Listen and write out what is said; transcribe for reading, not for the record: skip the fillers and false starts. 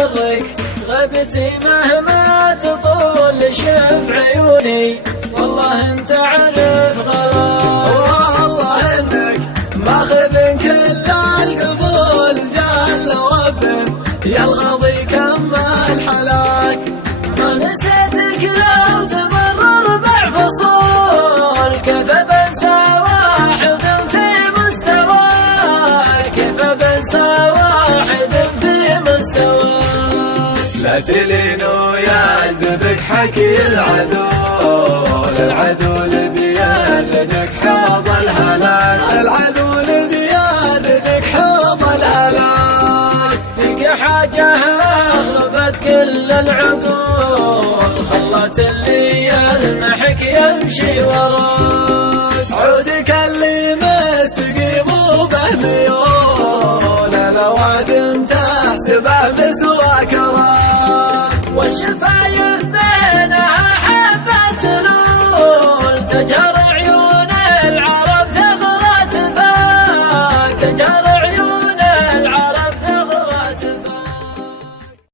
برك غبتي مهما تطول شف عيوني والله انت عارف غلاك. والله انك ماخذ كل القبول جل رب يا الغضي كمل حلاك. ما نسيتك لو تمر 4 فصول كيف بنسى واحد في مستواك كيف بنسى واحد في مستواك. لا تلين ويعذبك حكي العدو لبيدك حوض الهلاك. العدو لبيدك حوض الهلاك. فيك حاجة أخلفت كل العقول خلت اللي يلمحك يمشي وراك. عودك اللي مستقيم وبه ميول الأوادم تحسبه مسواك راك. والشفايف